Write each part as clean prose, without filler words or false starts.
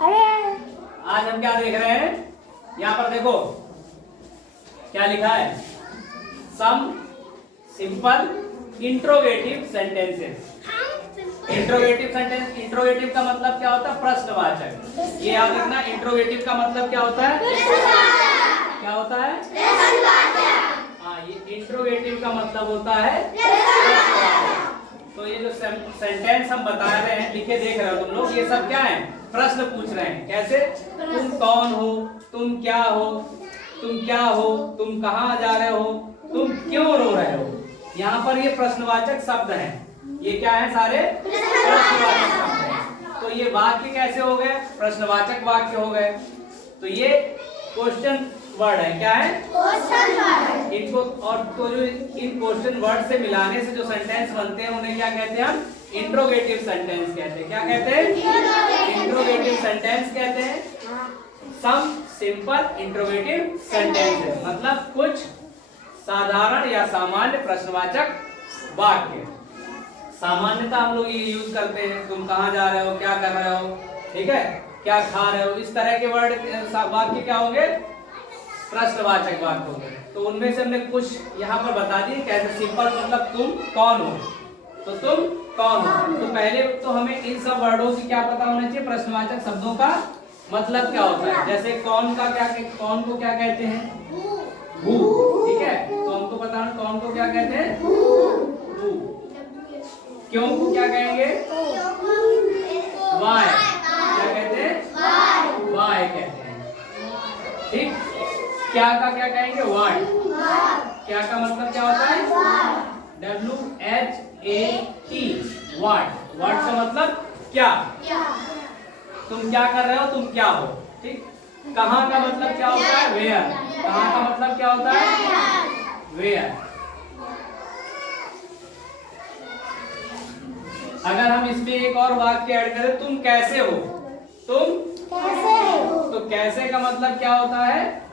आज हम क्या देख रहे हैं? यहाँ पर देखो क्या लिखा है, some simple interrogative sentences. Interrogative sentence, interrogative का मतलब क्या होता है? प्रश्नवाचक। ये याद रखना, इंट्रोगेटिव का मतलब क्या होता है? क्या होता है? हाँ, ये इंट्रोगेटिव का मतलब होता है प्रश्नवाचक। तो ये जो सेंटेंस हम बता रहे हैं, लिखे देख रहे हो तुम लोग, ये सब क्या है? प्रश्न पूछ रहे हैं। कैसे? तुम कौन हो, तुम क्या हो, तुम क्या हो, तुम कहाँ जा रहे हो, तुम क्यों रो रहे हो। यहाँ पर ये प्रश्नवाचक शब्द हैं। ये क्या है? सारे प्रश्नवाचक शब्द हैं। तो ये वाक्य कैसे हो गए? प्रश्नवाचक वाक्य हो गए। तो ये क्वेश्चन वर्ड है। क्या है? Question word. इनको और तो जो इन क्वेश्चन वर्ड से मिलाने से जो सेंटेंस बनते हैं उन्हें क्या कहते हैं? हम इंट्रोगेटिव सेंटेंस कहते हैं। क्या कहते हैं? इंट्रोगेटिव सेंटेंस कहते हैं। सम सिंपल इंट्रोगेटिव सेंटेंसेस मतलब कुछ साधारण या सामान्य प्रश्नवाचक वाक्य। सामान्यतः हम लोग ये यूज करते हैं, तुम कहाँ जा रहे हो, क्या कर रहे हो, ठीक है, क्या खा रहे हो, इस तरह के वर्ड वाक्य क्या होंगे? प्रश्नवाचक वाक्य होंगे। तो उनमें से हमने कुछ यहाँ पर बता दिए। कैसे? सिंपल मतलब तुम कौन हो, तो तुम कौन हो। तो पहले तो हमें इन सब वर्डों की क्या पता होना चाहिए? प्रश्नवाचक शब्दों का मतलब क्या होता है। जैसे कौन का क्या, कौन को क्या कहते हैं? हु। ठीक है, तो हमको बताना कौन को क्या कहते हैं? हु। क्यों को क्या कहेंगे? वाई। क्या कहते हैं? वाई कहते हैं। ठीक। क्या का क्या कहेंगे? व्हाट। क्या का मतलब क्या होता है? WHAT, what. व्हाट का मतलब क्या। तुम क्या कर रहे हो, तुम क्या हो। ठीक। कहाँ का मतलब क्या होता है? वेयर। कहाँ का मतलब क्या होता है? वेयर। अगर हम इसमें एक और वाक्य ऐड करें, तुम कैसे हो, तुम कैसे हो, तो कैसे का मतलब क्या होता है?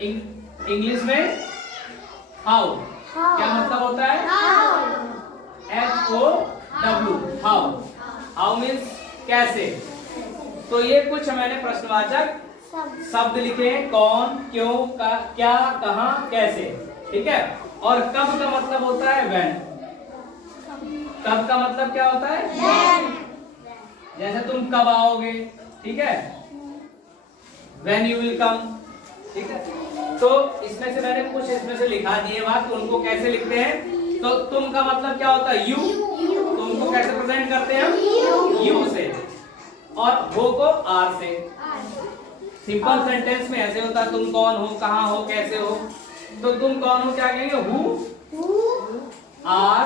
इंग्लिश में हाउ। क्या मतलब होता है? HOW, how. हाउ मीन्स कैसे। तो ये कुछ मैंने प्रश्नवाचक शब्द लिखे हैं। कौन, क्यों, क्या, कहाँ, कैसे। ठीक है। और कब का मतलब होता है? व्हेन। कब का मतलब क्या होता है? जैसे तुम कब आओगे, ठीक है, व्हेन यू विल कम। ठीक है। तो इसमें से मैंने कुछ इसमें से लिखा दिए बात, तो उनको कैसे लिखते हैं? तो तुम का मतलब क्या होता है? यू। तुम को कैसे प्रेजेंट करते हैं हम? यू से। और हो को आर से। सिंपल सेंटेंस में ऐसे होता है, तुम कौन हो, कहाँ हो, कैसे हो। तो तुम कौन हो क्या कहेंगे? Who are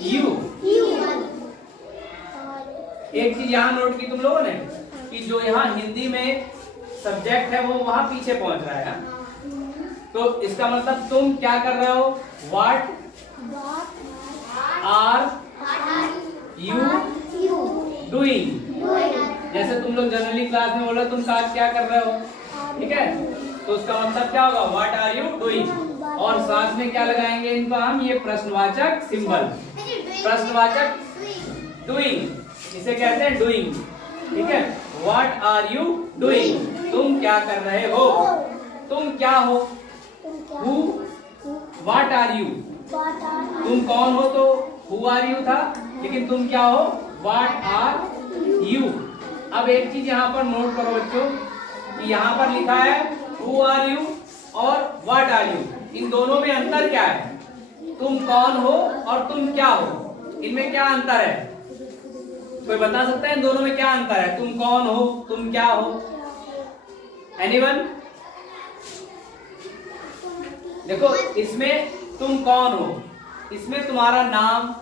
you. एक चीज यहाँ नोट की तुम लोगों ने कि जो यहाँ हिंदी में सब्जेक्ट है वो वहां पीछे पहुंच रहा है। तो इसका मतलब तुम क्या कर रहे हो? What are you doing. जैसे तुम लोग जनरली क्लास में बोलो तुम साथ क्या कर रहे हो, ठीक है, तो उसका मतलब क्या होगा? What are you doing. और साथ में क्या लगाएंगे इनका हम? ये प्रश्नवाचक सिंबल, प्रश्नवाचक डूइंग, इसे कहते हैं डूइंग। ठीक है। व्हाट आर यू डूइंग, तुम क्या कर रहे हो, तुम क्या हो। हु व्हाट आर यू, तुम कौन हो तो हु आर यू था, लेकिन तुम क्या हो? What are you. अब एक चीज यहाँ पर नोट करो बच्चों कि यहाँ पर लिखा है हु आर यू और व्हाट आर यू, इन दोनों में अंतर क्या है? तुम कौन हो और तुम क्या हो, इनमें क्या अंतर है? कोई बता सकता है इन दोनों में क्या अंतर है? तुम कौन हो, तुम क्या हो? एनीवन? देखो इसमें तुम कौन हो, इसमें तुम्हारा नाम,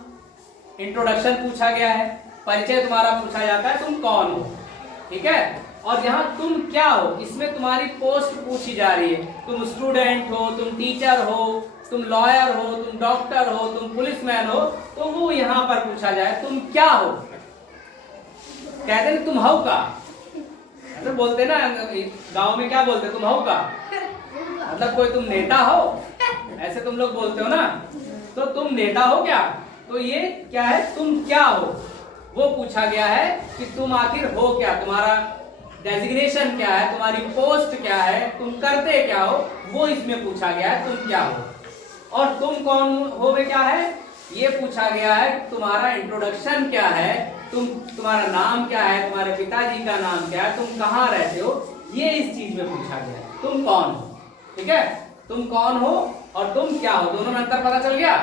इंट्रोडक्शन पूछा गया है, परिचय तुम्हारा पूछा जाता है, तुम कौन हो, ठीक है। और यहाँ तुम क्या हो, इसमें तुम्हारी पोस्ट पूछी जा रही है। तुम स्टूडेंट हो, तुम टीचर हो, तुम लॉयर हो, तुम डॉक्टर हो, तुम पुलिसमैन हो, तो वो यहाँ पर पूछा जाए तुम क्या हो। कहते हैं तुम हो का, ऐसे बोलते ना गांव में, क्या बोलते तुम हो का, मतलब कोई तुम नेता हो, ऐसे तुम लोग बोलते हो ना, तो तुम नेता हो क्या, तो ये क्या है? तुम क्या हो, वो पूछा गया है कि तुम आखिर हो क्या, तुम्हारा डेजिग्नेशन क्या है, तुम्हारी पोस्ट क्या है, तुम करते क्या हो, वो इसमें पूछा गया है तुम क्या हो। और तुम कौन हो में क्या है, ये पूछा गया है तुम्हारा इंट्रोडक्शन क्या है, तुम्हारा नाम क्या है, तुम्हारे पिताजी का नाम क्या है, तुम कहाँ रहते हो, ये इस चीज में पूछा गया है तुम कौन हो। ठीक है, तुम कौन हो और तुम क्या हो, दोनों में अंतर पता चल गया।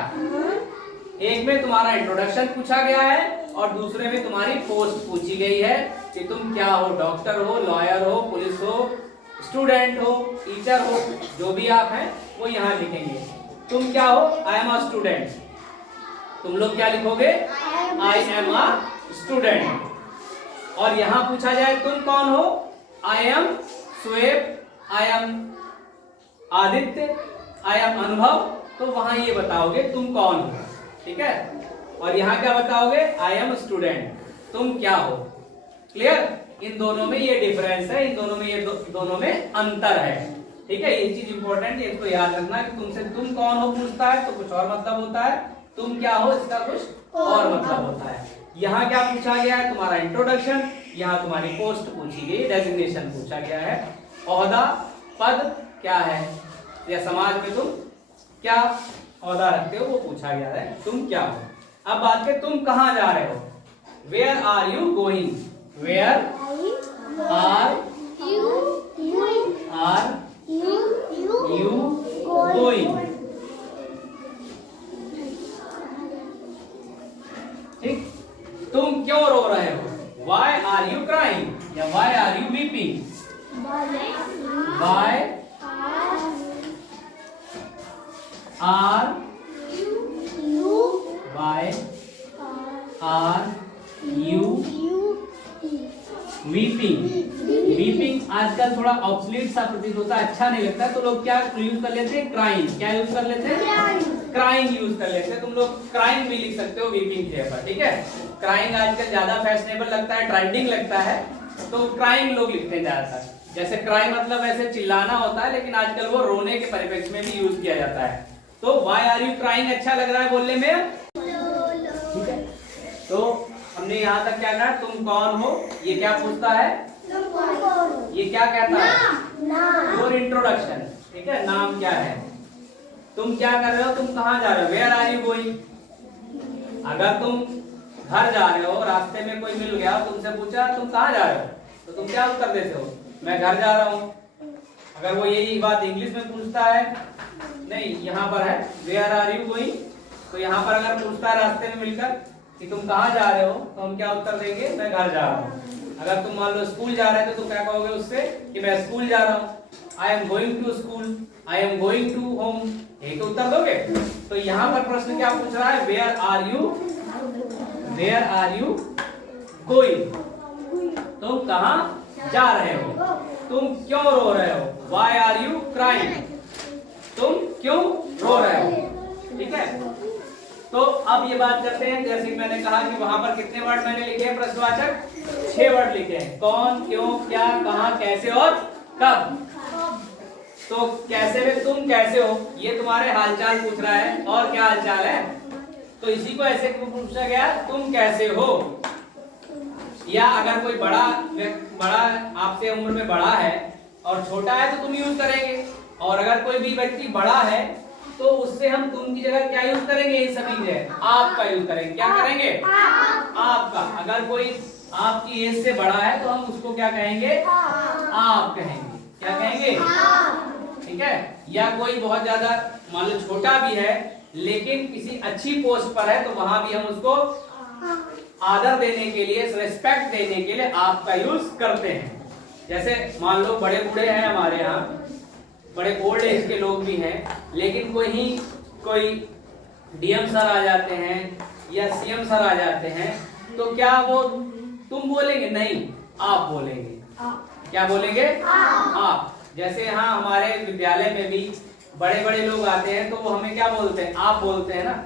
एक में तुम्हारा इंट्रोडक्शन पूछा गया है और दूसरे में तुम्हारी पोस्ट पूछी गई है कि तुम क्या हो, डॉक्टर हो, लॉयर हो, पुलिस हो, स्टूडेंट हो, टीचर हो, जो भी आप हैं वो यहाँ लिखेंगे। तुम क्या हो, आई एम अ स्टूडेंट। तुम लोग क्या लिखोगे, आई एम अ स्टूडेंट। और यहाँ पूछा जाए तुम कौन हो, I am Shweb, I am Aditya, I am Anubhav, तो वहां ये बताओगे तुम कौन हो। ठीक है, और यहाँ क्या बताओगे, आई एम स्टूडेंट, तुम क्या हो। क्लियर, इन दोनों में ये डिफरेंस है, इन दोनों में ये दोनों में अंतर है। ठीक है, ये चीज इंपॉर्टेंट है, इसको याद रखना कि तुमसे तुम कौन हो पूछता है तो कुछ और मतलब होता है, तुम क्या हो इसका कुछ और मतलब होता है। यहाँ क्या पूछा गया है, तुम्हारा इंट्रोडक्शन, यहाँ तुम्हारी पोस्ट पूछी गई, डेजिग्नेशन पूछा गया है, ओहदा पद क्या है या समाज में तुम क्या ओहदा रखते हो वो पूछा गया है, तुम क्या हो। अब बात करें तुम कहाँ जा रहे हो, where are you going, where are you going. ठीक, तुम क्यों रो रहे हो, वाई आर यू क्राइंग या why are you weeping, why are you weeping. Weeping आजकल थोड़ा ऑब्सोलीट सा प्रतीत होता है, अच्छा नहीं लगता, तो लोग क्या यूज कर लेते हैं, क्राइंग। क्या यूज कर लेते हैं, क्राइंग यूज कर लेते हैं। तुम लोग क्राइंग भी लिख सकते हो वीपिंग के ऊपर। ठीक है, क्राइंग आजकल ज्यादा फैशनेबल लगता है, ट्रेंडिंग लगता है, तो क्राइंग लोग लिखते हैं ज्यादातर। जैसे क्राई मतलब ऐसे चिल्लाना होता है, लेकिन आजकल वो रोने के परिप्रेक्ष्य में भी यूज किया जाता है। तो वाई आर यू क्राइंग अच्छा लग रहा है बोलने में। ठीक है, तो हमने यहाँ तक क्या कहा, तुम कौन हो, ये क्या पूछता है, ये क्या कहता है, योर इंट्रोडक्शन। ठीक है, नाम क्या है, तुम क्या कर रहे हो, तुम कहाँ जा रहे हो, वेयर आर यू गोइंग। अगर तुम घर जा रहे हो, रास्ते में कोई मिल गया, तुमसे पूछा तुम कहाँ जा रहे हो, तो तुम क्या उत्तर देते हो, मैं घर जा रहा हूँ। अगर वो यही बात इंग्लिश में पूछता है, नहीं यहाँ पर है वेयर आर यू गोइंग, तो यहाँ पर अगर पूछता है रास्ते में मिलकर कि तुम कहाँ जा रहे हो, तो हम क्या उत्तर देंगे, मैं घर जा रहा हूँ। अगर तुम मान लो स्कूल जा रहे थे तो क्या कहोगे उससे कि मैं स्कूल जा रहा हूँ, I am going to school, I am going to home, यही तो उत्तर दोगे। तो यहाँ पर प्रश्न क्या पूछ रहा है, वेयर आर यू गोइंग, तुम कहाँ जा रहे हो, तुम क्यों रो रहे हो, वाई आर यू क्राइंग, तुम क्यों रो रहे हो। ठीक है, तो अब ये बात करते हैं, जैसे मैंने कहा कि वहां पर कितने वर्ड मैंने लिखे हैं, प्रश्नवाचक 6 वर्ड लिखे हैं, कौन, क्यों, क्या, कहां, कैसे और कब। तो कैसे में तुम कैसे हो, ये तुम्हारे हालचाल पूछ रहा है, और क्या हालचाल है, तो इसी को ऐसे पूछा गया तुम कैसे हो। या अगर कोई बड़ा आपसे उम्र में बड़ा है और छोटा है तो तुम यूज करेंगे, और अगर कोई भी व्यक्ति बड़ा है तो उससे हम तुम की जगह क्या यूज करेंगे, ये सभी जगह आपका यूज करेंगे। क्या करेंगे, आपका। अगर कोई आपकी एज से बड़ा है तो हम उसको क्या कहेंगे, आप कहेंगे। क्या कहेंगे, ठीक है। या कोई बहुत ज्यादा मान लो छोटा भी है लेकिन किसी अच्छी पोस्ट पर है तो वहां भी हम उसको आदर देने के लिए, रिस्पेक्ट देने के लिए आपका यूज करते हैं। जैसे मान लो बड़े बूढ़े हैं हमारे यहाँ, बड़े ओल्ड एज के लोग भी हैं, लेकिन कोई डीएम सर आ जाते हैं या सीएम सर आ जाते हैं तो क्या वो तुम बोलेंगे, नहीं आप बोलेंगे। क्या बोलेंगे, आप। जैसे यहाँ हमारे विद्यालय में भी बड़े बड़े लोग आते हैं तो वो हमें क्या बोलते हैं, आप बोलते हैं ना।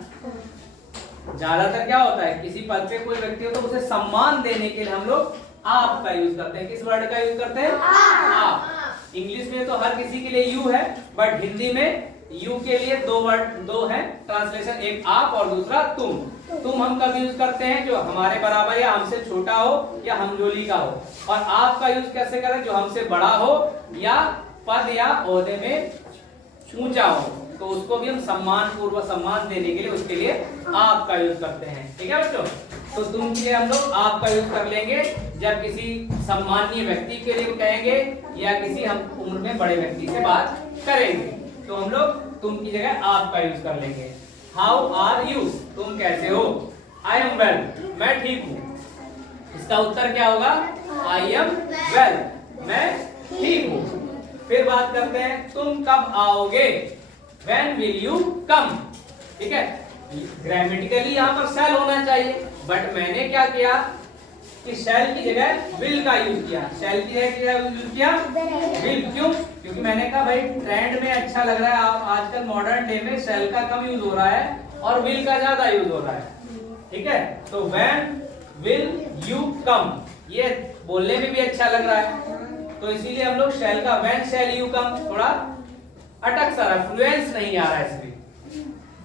ज्यादातर क्या होता है, किसी पद पे कोई व्यक्ति हो तो उसे सम्मान देने के लिए हम लोग आप का यूज करते हैं। किस वर्ड का यूज करते हैं, आप। इंग्लिश में तो हर किसी के लिए यू है, बट हिंदी में यू के लिए दो है ट्रांसलेशन, एक आप और दूसरा तुम। तुम हम कब यूज करते हैं? जो हमारे बराबर या हमसे छोटा हो या हमजोली का हो। और आप का यूज कैसे करें? जो हमसे बड़ा हो या पद या ओहदे में ऊंचा हो, तो उसको भी हम सम्मान पूर्वक सम्मान देने के लिए उसके लिए आप का यूज करते हैं। ठीक है बच्चों? तो तुम के लिए हम लोग आप का यूज कर लेंगे जब किसी सम्मानीय व्यक्ति के लिए कहेंगे या किसी हम उम्र में बड़े व्यक्ति से बात करेंगे, तो हम लोग तुम की जगह आप का यूज कर लेंगे। How are you? तुम कैसे हो? आई एम वेल, मैं ठीक हूँ। इसका उत्तर क्या होगा? आई एम वेल, मैं ठीक हूँ। फिर बात करते हैं तुम कब आओगे? When will you come? ठीक है, ग्रामेटिकली यहाँ पर shall होना चाहिए, बट मैंने क्या किया कि shall की जगह will का यूज किया। shall की जगह क्या यूज किया? will। क्यों? क्योंकि मैंने कहा भाई ट्रेंड में अच्छा लग रहा है, आजकल मॉडर्न डे में shall का कम यूज हो रहा है और will का ज्यादा यूज हो रहा है। ठीक है, तो when will you come ये बोलने में भी अच्छा लग रहा है, तो इसीलिए हम लोग shall का when shall you come थोड़ा अटक सा रहा, फ्लुएंस नहीं आ रहा है इसमें।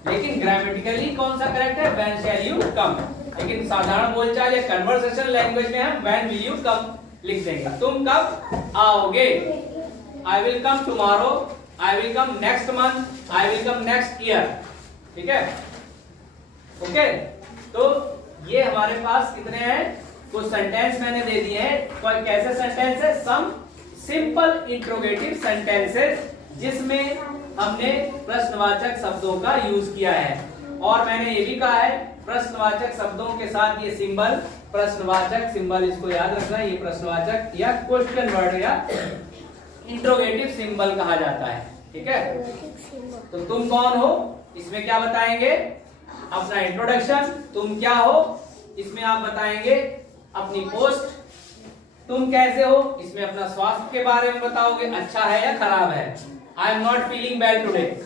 लेकिन ग्रामेटिकली कौन सा करेक्ट है? when shall you come। लेकिन साधारण बोलचाल या कन्वर्सेशन लैंग्वेज में हम when will you come लिख देंगे। तुम कब आओगे? I will come tomorrow, I will come next month, I will come next year। ठीक है, ओके। तो ये हमारे पास कितने हैं? कुछ सेंटेंस मैंने दे दिए हैं। कोई कैसे सेंटेंस है? सम सिंपल इंट्रोगेटिव सेंटेंसेस जिसमें हमने प्रश्नवाचक शब्दों का यूज किया है। और मैंने ये भी कहा है प्रश्नवाचक शब्दों के साथ ये सिंबल, प्रश्नवाचक सिंबल, इसको याद रखना, ये प्रश्नवाचक या क्वेश्चन वर्ड या इंट्रोगेटिव सिंबल कहा जाता है। ठीक है, तो तुम कौन हो इसमें क्या बताएंगे? अपना इंट्रोडक्शन। तुम क्या हो इसमें आप बताएंगे अपनी पोस्ट। तुम कैसे हो इसमें अपना स्वास्थ्य के बारे में बताओगे, अच्छा है या खराब है। I am not feeling well today,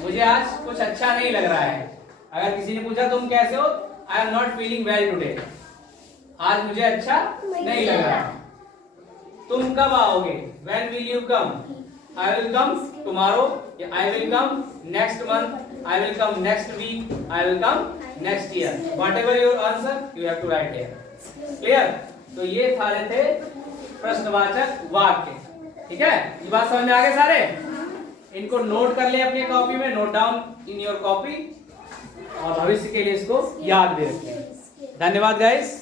मुझे आज कुछ अच्छा नहीं लग रहा है। अगर किसी ने पूछा तुम कैसे हो, I am not feeling well today, आज मुझे अच्छा नहीं लग रहा है। तुम कब आओगे? When will you come? I will come tomorrow, I will come next month, I will come next week, I will come next year. Whatever your answer you have to write here. Clear? तो ये सारे थे प्रश्नवाचक वाक्य। ठीक है, ये बात समझ में आ गए सारे? इनको नोट कर ले अपनी कॉपी में, note down in your copy, और भविष्य के लिए इसको याद भी रखें। धन्यवाद गाइस।